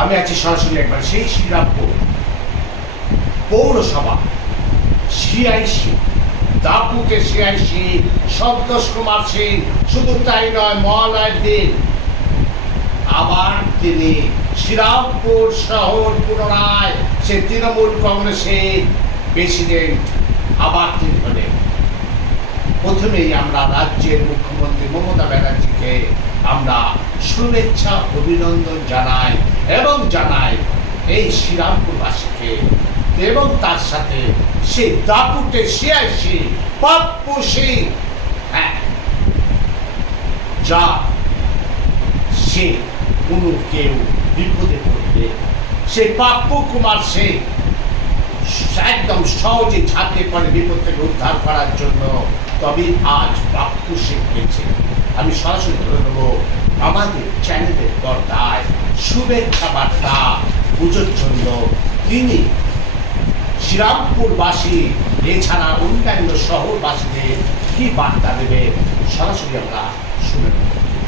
আমি আছি সরাসরি একবার সেই শ্রীরামপুর পৌরসভা সিআইসি দাপুতে সিআইসি সন্তোষ কুমার সিং, শুধু তাই নয়, মহালয়ের দিন। আবার তিনি শ্রীরামপুর শহর পুনরায়, সে তৃণমূল কংগ্রেসের প্রেসিডেন্ট আবার তিনি হলেন। প্রথমেই আমরা রাজ্যের মুখ্যমন্ত্রী মমতা ব্যানার্জিকে আমরা শুভেচ্ছা, অভিনন্দন জানাই এবং জানাই এই শ্রীরামপুরবাসীকে। এবং তার সাথে সে দাপুটে সিআইসি পাপ্পু সিং। হ্যাঁ। যা সে কোনো কেউ বিপদে পড়বে। সে পাপ্পু কুমার সিং একদম সহজে ঝাঁপিয়ে পড়ে বিপদ থেকে উদ্ধার করার জন্য। তবে আজ বাপ্পু শিখেছে আমি সরাসরি ধরে নেব আমাদের চ্যানেলের পর্দায় শুভেচ্ছা বার্তা পুজোর জন্য তিনি শ্রীরামপুরবাসী, এছাড়া অন্যান্য শহরবাসীদের কি বার্তা দেবে, সরাসরি আমরা শুনে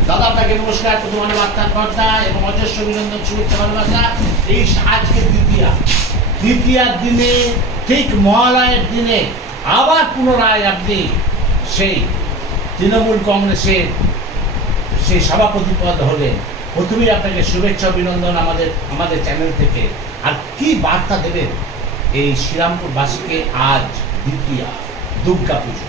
দাদা, আপনাকে নমস্কার। বার্তা কর্তা এবং অজস্র অভিনন্দন, শুভেচ্ছা, ভালোবাসা। এই আজকে দ্বিতীয়া। দ্বিতীয়ার দিনে, ঠিক মহালয়ের দিনে, আবার পুনরায় আপনি সেই তৃণমূল কংগ্রেসের সেই সভাপতি পদ হলেন। প্রথমেই আপনাকে শুভেচ্ছা, অভিনন্দন আমাদের আমাদের চ্যানেল থেকে। আর কি বার্তা দেবেন এই শ্রীরামপুরবাসীকে আজ দ্বিতীয়া দুর্গা পুজো?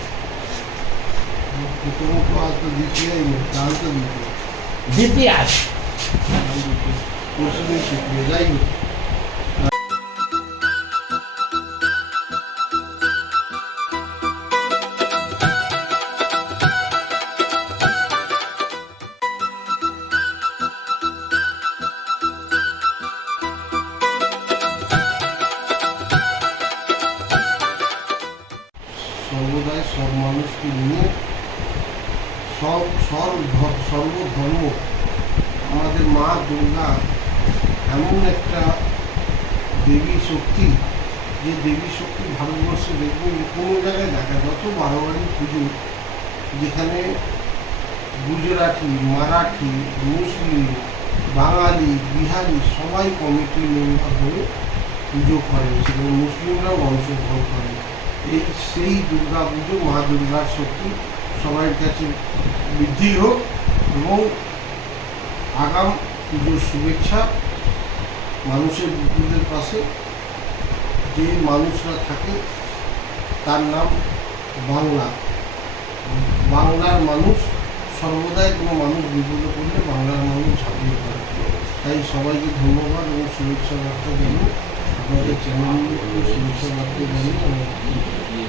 দ্বিতীয় দ্বিতীয় সব মানুষকে নিয়ে সব সর্ব সর্বধর্ম আমাদের মা দুর্গা এমন একটা দেবী শক্তি, যে দেবী শক্তি ভারতবর্ষে দেখবেন কোনো জায়গায় দেখা। যত বারোয়ারি পুজো, যেখানে গুজরাটি, মারাঠি, মুসলিম, বাঙালি, বিহারি সবাই কমিটি মেম্বার হয়ে পুজো করে, সেখানে মুসলিমরাও অংশগ্রহণ করে এই সেই দুর্গা পুজো মা দুর্গার শক্তি সবার কাছে বৃদ্ধি হোক এবং আগাম পুজোর শুভেচ্ছা মানুষের বিপদের পাশে। যে মানুষরা থাকে, তার নাম বাংলা। বাংলার মানুষ সর্বদাই কোনো মানুষ বিপদে পড়লে বাংলার মানুষ ঝাঁপিয়ে পড়ে। তাই সবাইকে ধন্যবাদ এবং শুভেচ্ছা বার্তা জানিয়ে আপনাদের শুভেচ্ছা বার্তা জানিয়ে আমি